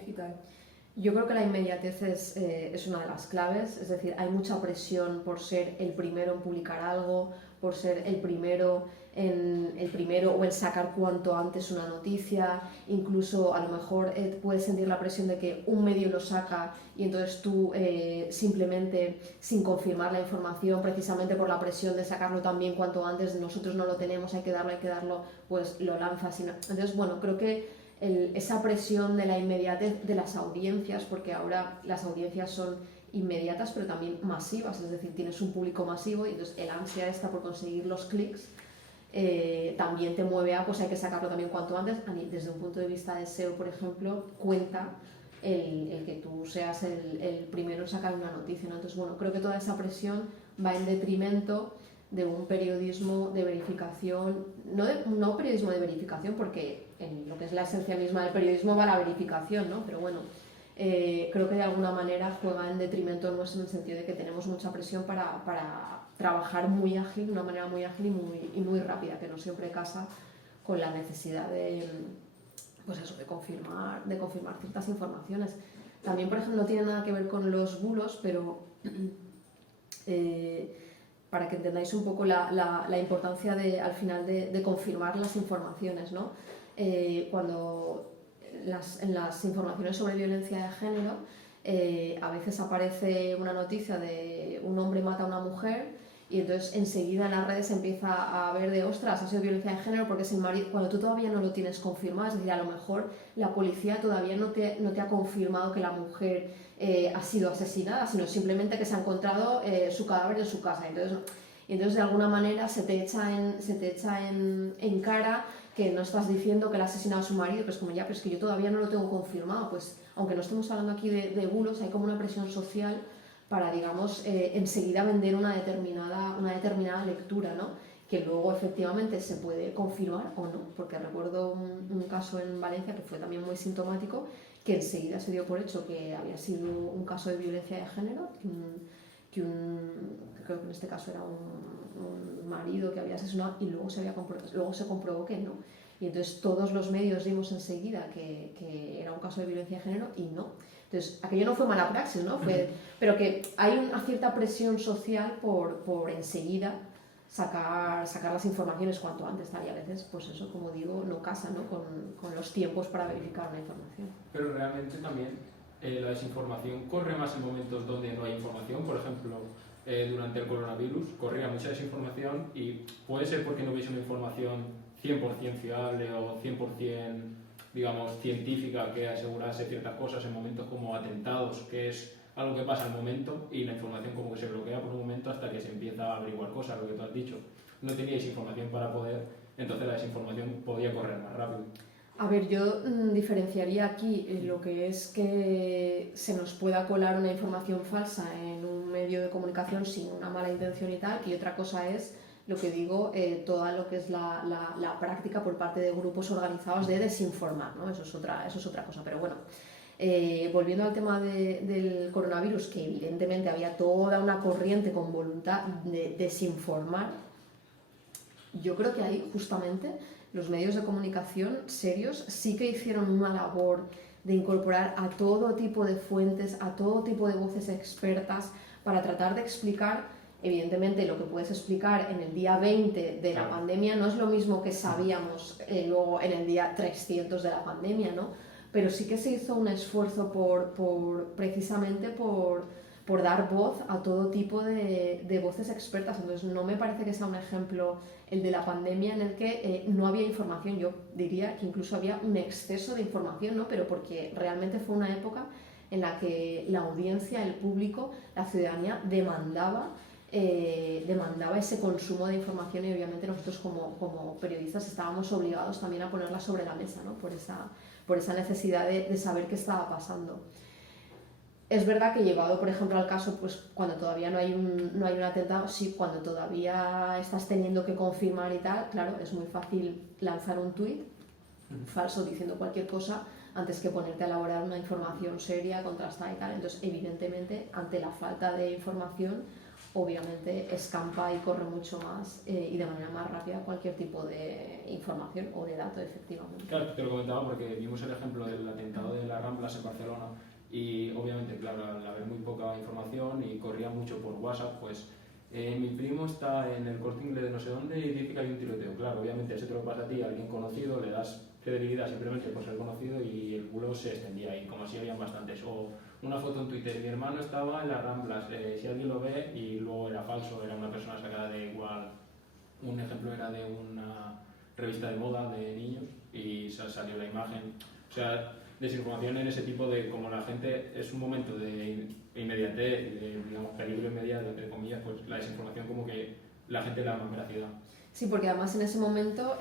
digital? Yo creo que la inmediatez es una de las claves, es decir, hay mucha presión por ser el primero en publicar algo, por ser el primero o en sacar cuanto antes una noticia, incluso a lo mejor puedes sentir la presión de que un medio lo saca y entonces tú simplemente sin confirmar la información, precisamente por la presión de sacarlo también cuanto antes, nosotros no lo tenemos, hay que darlo, pues lo lanzas. Entonces, bueno, creo que esa presión de la inmediatez de las audiencias, porque ahora las audiencias son inmediatas pero también masivas, es decir, tienes un público masivo y entonces el ansia esta por conseguir los clics también te mueve a, pues hay que sacarlo también cuanto antes. Desde un punto de vista de SEO, por ejemplo, cuenta el que tú seas el primero en sacar una noticia, ¿no? Entonces, bueno, creo que toda esa presión va en detrimento de un periodismo de verificación, no periodismo de verificación, porque en lo que es la esencia misma del periodismo va la verificación, ¿no? Pero bueno, creo que de alguna manera juega en detrimento nuestro en el sentido de que tenemos mucha presión para trabajar muy ágil, de una manera muy ágil y muy rápida, que no siempre casa con la necesidad de, pues eso, de confirmar ciertas informaciones. También, por ejemplo, no tiene nada que ver con los bulos, pero para que entendáis un poco la importancia al final de confirmar las informaciones, ¿no? Cuando en las informaciones sobre violencia de género a veces aparece una noticia de un hombre mata a una mujer y entonces enseguida en las redes empieza a ver de ostras, ha sido violencia de género porque es el marido, cuando tú todavía no lo tienes confirmado, es decir, a lo mejor la policía todavía no te ha confirmado que la mujer ha sido asesinada, sino simplemente que se ha encontrado su cadáver en su casa. Entonces de alguna manera se te echa en cara que no estás diciendo que le ha asesinado a su marido, que es como ya, pero es que yo todavía no lo tengo confirmado. Pues aunque no estemos hablando aquí de bulos, hay como una presión social para, digamos, enseguida vender una determinada lectura, ¿no? Que luego efectivamente se puede confirmar o no, porque recuerdo un caso en Valencia que fue también muy sintomático, que enseguida se dio por hecho que había sido un caso de violencia de género, que creo que en este caso era un marido que había asesinado y luego se comprobó que no. Y entonces todos los medios dimos enseguida que era un caso de violencia de género y no. Entonces, aquello no fue mala praxis, ¿no? Pero que hay una cierta presión social por enseguida sacar las informaciones cuanto antes, tal, y a veces, pues eso, como digo, no casa, ¿no? con los tiempos para verificar una información. Pero realmente también la desinformación corre más en momentos donde no hay información. Por ejemplo, durante el coronavirus corría mucha desinformación y puede ser porque no hubiese una información 100% fiable o 100%, digamos, científica que asegurase ciertas cosas en momentos como atentados, que es algo que pasa al momento y la información como que se bloquea por un momento hasta que se empieza a averiguar cosas, lo que tú has dicho. No teníais información para poder, entonces la desinformación podía correr más rápido. A ver, yo diferenciaría aquí lo que es que se nos pueda colar una información falsa en un medio de comunicación sin una mala intención y tal, y otra cosa es lo que digo, toda lo que es la práctica por parte de grupos organizados de desinformar, ¿no? Eso es otra cosa, pero bueno. Volviendo al tema del coronavirus, que evidentemente había toda una corriente con voluntad de desinformar, yo creo que ahí justamente los medios de comunicación serios sí que hicieron una labor de incorporar a todo tipo de fuentes, a todo tipo de voces expertas para tratar de explicar. Evidentemente lo que puedes explicar en el día 20 de la pandemia no es lo mismo que sabíamos luego en el día 300 de la pandemia, ¿no? Pero sí que se hizo un esfuerzo precisamente por dar voz a todo tipo de voces expertas. Entonces no me parece que sea un ejemplo el de la pandemia en el que no había información. Yo diría que incluso había un exceso de información, ¿no? Pero porque realmente fue una época en la que la audiencia, el público, la ciudadanía demandaba ese consumo de información y obviamente nosotros como periodistas estábamos obligados también a ponerla sobre la mesa, ¿no? por esa necesidad de saber qué estaba pasando. Es verdad que llevado, por ejemplo, al caso, pues cuando todavía no hay un atentado, sí, cuando todavía estás teniendo que confirmar y tal, claro, es muy fácil lanzar un tuit falso diciendo cualquier cosa antes que ponerte a elaborar una información seria, contrastada y tal. Entonces, evidentemente, ante la falta de información, obviamente escampa y corre mucho más y de manera más rápida cualquier tipo de información o de dato, efectivamente. Claro, te lo comentaba porque vimos el ejemplo del atentado de las Ramblas en Barcelona y obviamente, claro, al haber muy poca información y corría mucho por WhatsApp, pues mi primo está en el Corte Inglés de no sé dónde y dice que hay un tiroteo. Claro, obviamente eso te lo pasa a ti, a alguien conocido, le das credibilidad simplemente por ser conocido y el bulo se extendía y como así habían bastantes. O una foto en Twitter, mi hermano estaba en las Ramblas, si alguien lo ve, y luego era falso, era una persona sacada de igual, un ejemplo era de una revista de moda de niños y salió la imagen. O sea, desinformación en ese tipo de, como la gente es un momento de inmediatez, de digamos, peligro inmediato, entre comillas, pues la desinformación como que la gente la más veracidad. Sí, porque además en ese momento,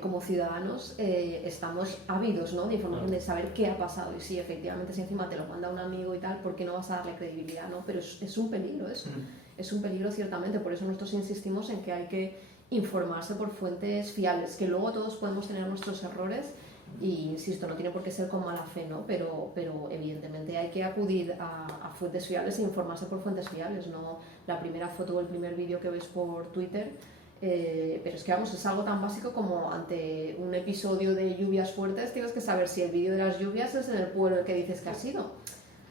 como ciudadanos, estamos ávidos, ¿no?, de información, de saber qué ha pasado. Y sí, efectivamente, si encima te lo manda un amigo y tal, ¿por qué no vas a darle credibilidad, no? Pero es un peligro eso, es un peligro ciertamente. Por eso nosotros insistimos en que hay que informarse por fuentes fiables, que luego todos podemos tener nuestros errores y, insisto, no tiene por qué ser con mala fe, ¿no? Pero evidentemente hay que acudir a fuentes fiables e informarse por fuentes fiables, no la primera foto o el primer vídeo que ves por Twitter. Pero es que vamos, es algo tan básico como ante un episodio de lluvias fuertes tienes que saber si el vídeo de las lluvias es en el pueblo el que dices que ha sido.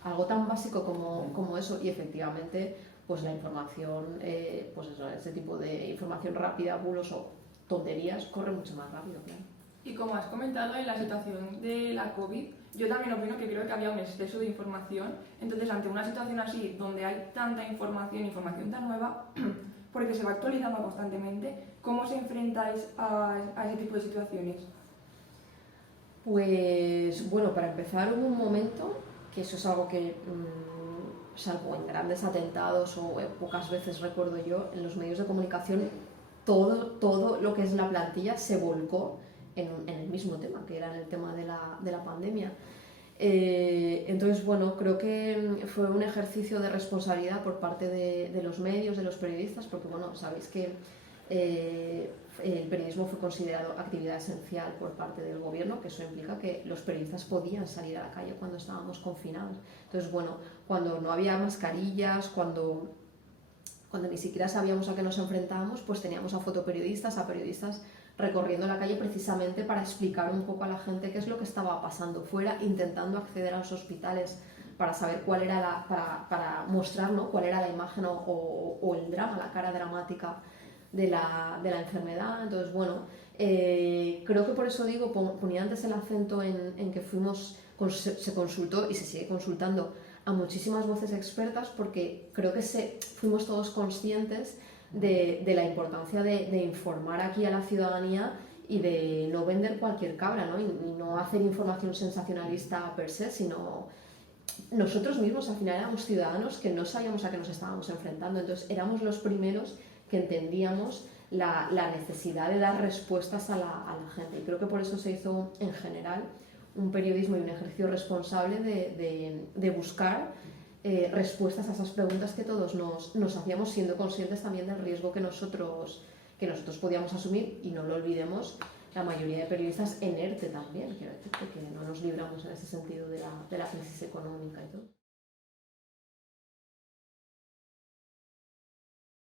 Algo tan básico como eso, y efectivamente pues la información, pues eso, ese tipo de información rápida, bulos o tonterías, corre mucho más rápido, claro. Y como has comentado en la situación de la COVID, yo también opino que creo que había un exceso de información. Entonces, ante una situación así, donde hay tanta información tan nueva, porque se va actualizando constantemente, ¿cómo os enfrentáis a ese tipo de situaciones? Pues bueno, para empezar hubo un momento, que eso es algo que, salvo en grandes atentados o pocas veces recuerdo yo, en los medios de comunicación todo lo que es la plantilla se volcó en el mismo tema, que era en el tema de la pandemia. Entonces, bueno, creo que fue un ejercicio de responsabilidad por parte de los medios, de los periodistas, porque, bueno, sabéis que el periodismo fue considerado actividad esencial por parte del gobierno, que eso implica que los periodistas podían salir a la calle cuando estábamos confinados. Entonces, bueno, cuando no había mascarillas, cuando ni siquiera sabíamos a qué nos enfrentábamos, pues teníamos a fotoperiodistas, a periodistas recorriendo la calle precisamente para explicar un poco a la gente qué es lo que estaba pasando fuera, intentando acceder a los hospitales para saber cuál era para mostrar, ¿no?, cuál era la imagen o el drama, la cara dramática de la enfermedad. Entonces, bueno, creo que por eso digo, ponía antes el acento en que se consultó y se sigue consultando a muchísimas voces expertas, porque creo que fuimos todos conscientes de la importancia de informar aquí a la ciudadanía y de no vender cualquier cabra, ¿no? Y no hacer información sensacionalista per se, sino nosotros mismos al final éramos ciudadanos que no sabíamos a qué nos estábamos enfrentando. Entonces éramos los primeros que entendíamos la necesidad de dar respuestas a la gente, y creo que por eso se hizo en general un periodismo y un ejercicio responsable de buscar respuestas a esas preguntas que todos nos hacíamos, siendo conscientes también del riesgo que nosotros podíamos asumir. Y no lo olvidemos, la mayoría de periodistas en ERTE también, quiero decir, que no nos libramos en ese sentido de la crisis económica y todo.